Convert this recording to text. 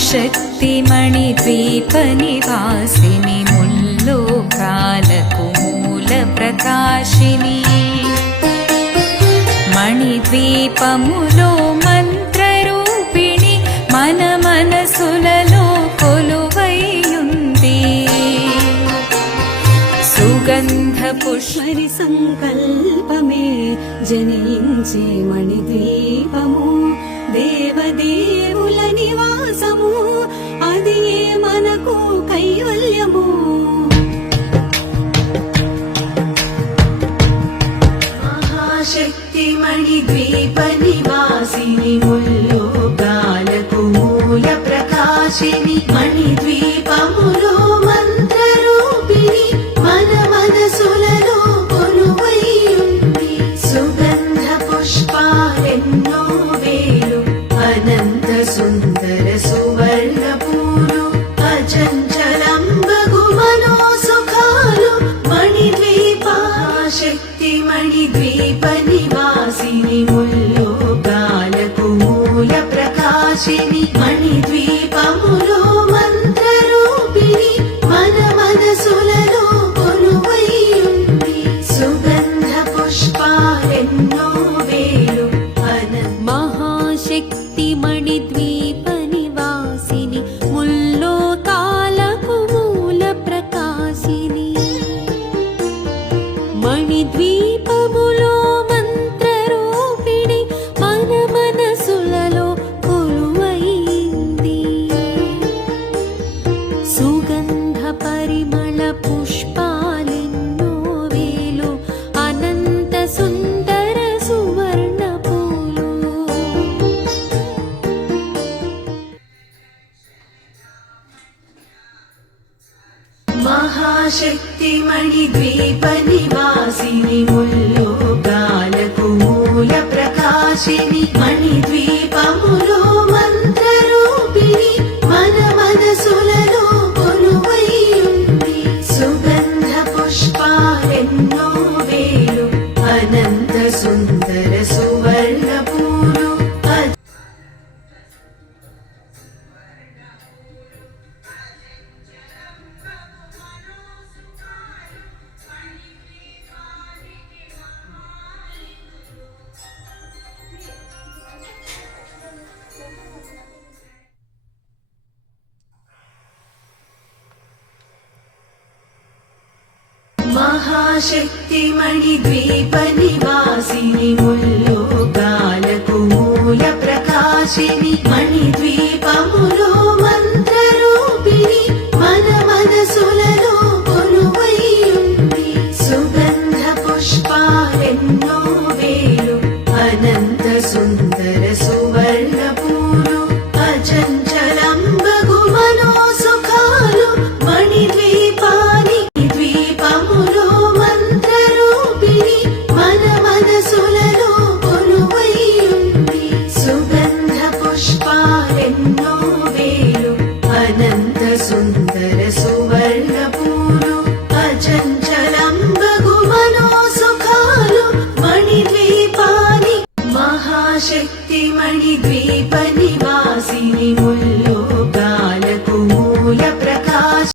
महाशक्तिमणिद्वीपनिवासिनि मुल्लोकालकु मूलप्रकाशिनि मणिद्वीपमुलो मंत्ररूपिणि मन मनसुలలో కొలువైయుంది సుగంధ పుష్పరి సంకల్పమే జనించే మణిద్వీపము దేవదేవుల నివాసము అది మనకు కైవల్యము మణిద్వీప నివాసిని ముల్లోకాలకు మూల ప్రకాశిని మణిద్వీపములో మంత్రరూపిణి మన మనసులలో కొలువైయుంది సుగంధ పుష్పాలెన్నో వేలు అనంత సుందర సువర్ణ పూలు అచంచలంబగు మనో సుఖాలు మణిద్వీప శక్తి మణిద్వీప నివాసిని ముల్లోకాలకు మూల ప్రకాశిని మణిద్వీపములో మంత్రరూపిణి మన మనసులలో కొలువైయుంది సుగంధ పుష్పాలెన్నో వేలు మహాశక్తి మణిద్వీప నివాసిని ముల్లోకాలకు మూల ప్రకాశిని మణిద్వీపములో మంత్రరూపిణి మన మనసులలో కొలువైంది సుగంధ పరిమళ పుష్పాలెన్నో వేలు అనంత సుందర సువర్ణ పూలు మహాశక్తి మణిద్వీప నివాసిని ముల్లోకాలకు మూల ప్రకాశిని మణిద్వీపములో మంత్రరూపిణి మన మనసులలో కొలువైయుంది సుగంధ పుష్పాలెన్నో వేలు అనంత సుందర సువర్ణ పూలు మహాశక్తి మణిద్వీప నివాసిని ముల్లోకాలకు మూల ప్రకాశిని